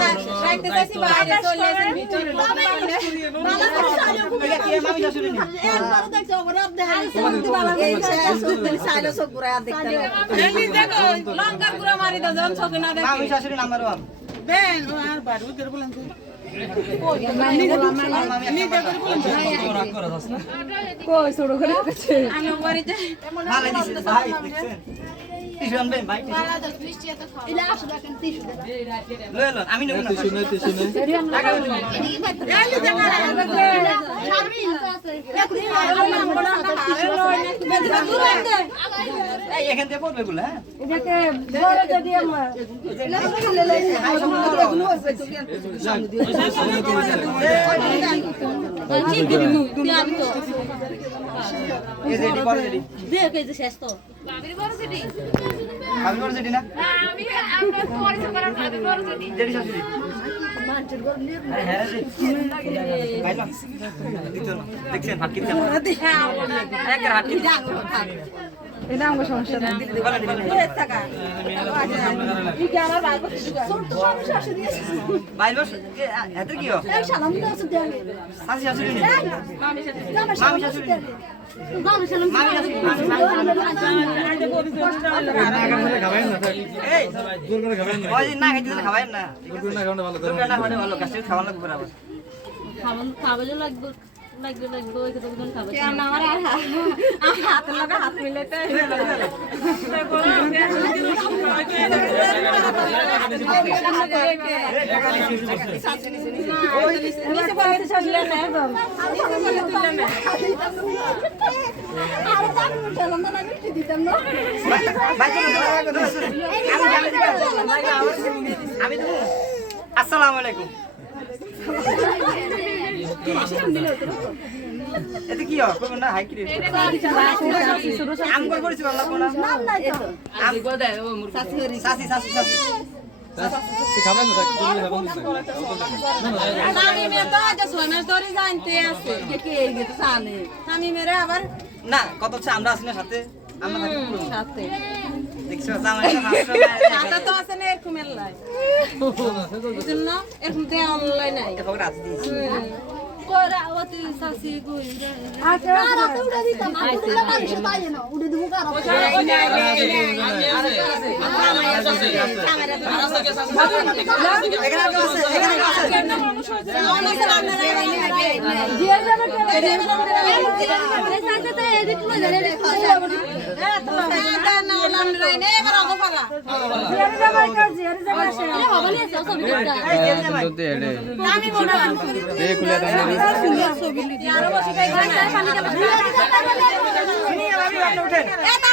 রাখতে চাইছি বাইরে চলে এসে ভিতরে মামি শাশুড়ি নি লঙ্কার গুঁড়া মারি দাও যখন চোখে না দেখে মামি শাশুড়ি নাম্বার 1 বেন আর বাড়ি করে বলেন তো কই ছোট করে আছে আমি বাড়িতে ভালো দিছে ভাই দেখছেন টিস্যু আনবেন ভাই লইলো আমি নেব না টাকা নেব এই এখান থেকে পড়বে গুলো হ্যাঁ এটাকে বড় যদি আমরা এই যে এটি পড়ে এটি দেখ এই যে শেষ তো ভাবি পড়ে এটি না আমি আমরা পরিচয় করার ভাবি বড় যদি জেডি শাশুড়ি আরে হ্যাঁ রে ভাইলা দিতো না দেখছেন হাত কিনতে এক হাত কিনতে এটা আমার সমস্যা না বলা দিবেন এটা আমার ভাই ছোট মানুষ আসে দিয়েছে ভাই বস এত কি হয় এই সালাম দিতে আছে দেন শাশুড়ি শাশুড়ি নি মামি শাশুড়ি মামি সালাম মামি শাশুড়ি এই জোর করে খাবেন না ওই না খাইতে দিলে খাবেন না জোর করে না খাওয়া ভালো জোর করে না খাওয়া ভালো কাছে খাওয়া লাগবে বরাবর খাবে লাগবে ওই কত দিন খাবে কেন আমার হাত লাগা হাত মিলাতে আমি আসসালামু আলাইকুম এতে কি হয় কোন না হাই কি আম কল করেছি বললা কোন আম কো দে ও মুরগি সাসি খাবেন না খাবেন না আমি মে তো আজ সোনার দরি জানতে আছে কে এই তো জানে আমি মেরে আবার না কত হচ্ছে আমরা আছি না সাথে আমরা থাকি পুরো সাথে দেখছো জামাইটা হাসছো সাথে তো আছে না এরকম এলাই বুঝছেন না এরকম তে অনলাইন নাই এটা রাত দিয়েছি কোরা ওতে সাসি কই আচ্ছা রাতে উড়ে দিতাম উড়ে মানুষ পাই না উড়ে দেবো কারো উঠেন